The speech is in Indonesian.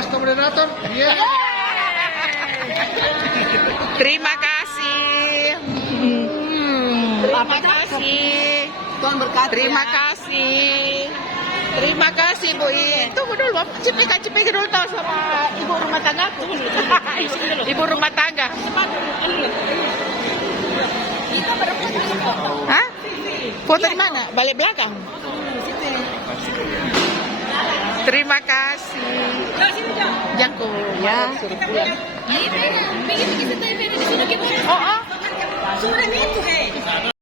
basta moderator. Yeah. Terima kasih. Terima kasih. Tuhan berkati. Terima kasih. Terima kasih Bu I. Tunggu dulu, cepet dulu tahu sama ibu rumah tangga. Ibu rumah tangga. Hah? Foto di mana? Balik belakang. Terima kasih. Jangan ya. Oh, oh. Sudah itu.